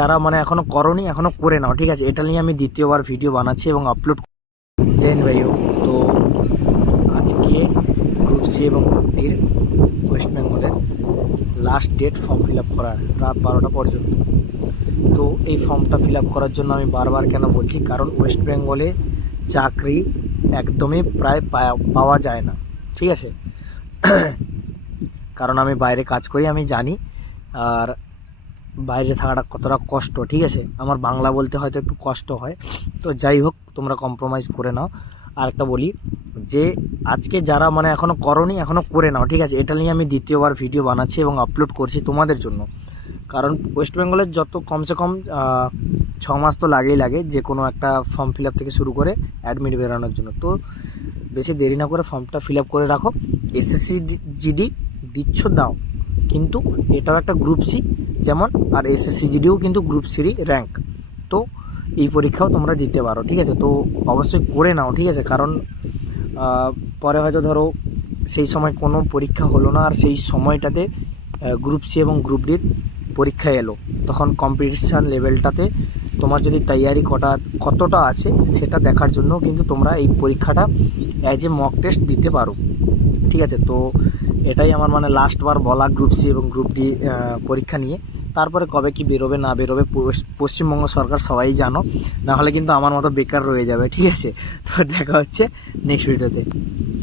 যারা মানে এখনো করোনি এখনো করে নাও, ঠিক আছে। এটা নিয়ে আমি দ্বিতীয়বার ভিডিও বানাচ্ছি এবং আপলোড জেন ভাইও। তো আজকে গ্রুপ সি এবং গ্রুপ ডির ওয়েস্ট বেঙ্গলের last date form fill up করার রাত 12টা পর্যন্ত। তো এই ফর্মটা ফিল আপ করার জন্য আমি বারবার কেন বলছি, কারণ ওয়েস্ট বেঙ্গলে চাকরি একদমই প্রায় পাওয়া যায় না, ঠিক আছে। কারণ আমি বাইরে কাজ করি, আমি জানি আর বাইরে থাকাটা কতটা কষ্ট, ঠিক আছে। আমার বাংলা বলতে হয়তো একটু কষ্ট হয়, তো যাই হোক তোমরা কম্প্রোমাইজ করে নাও। আর একটা বলি যে আজকে যারা মানে এখনও করোনি এখনও করে নাও, ঠিক আছে। এটা নিয়ে আমি দ্বিতীয়বার ভিডিও বানাচ্ছি এবং আপলোড করছি তোমাদের জন্য। কারণ ওয়েস্ট বেঙ্গলের যত কমসে কম 6 মাস তো লাগে যে কোনো একটা ফর্ম ফিল আপ থেকে শুরু করে অ্যাডমিট বেরোনোর জন্য। তো বেশি দেরি না করে ফর্মটা ফিল আপ করে রাখো। এসএসসি জিডি দিচ্ছ দাও, কিন্তু এটাও একটা গ্রুপ সি যেমন, আর এসএসসি জিডিও কিন্তু গ্রুপ সিরই র্যাঙ্ক। তো এই পরীক্ষাও তোমরা দিতে পারো, ঠিক আছে। তো অবশ্যই করে নাও, ঠিক আছে। কারণ পরে হয়তো ধরো সেই সময় কোনো পরীক্ষা হলো না, আর সেই সময়টাতে গ্রুপ সি এবং গ্রুপ ডির পরীক্ষা এলো, তখন কম্পিটিশান লেভেলটাতে তোমার যদি তৈয়ারি কতটা আছে সেটা দেখার জন্য কিন্তু তোমরা এই পরীক্ষাটা অ্যাজ এ মক টেস্ট দিতে পারো, ঠিক আছে। তো এটাই আমার মানে লাস্টবার বলা গ্রুপ সি এবং গ্রুপ ডি পরীক্ষা নিয়ে। তারপরে কবে কি বেরোবে না বেরোবে পশ্চিমবঙ্গ সরকার সবাই জানো, না হলে কিন্তু আমার মতো বেকার রয়ে যাবে, ঠিক আছে। তো দেখা হচ্ছে নেক্সট ভিডিওতে।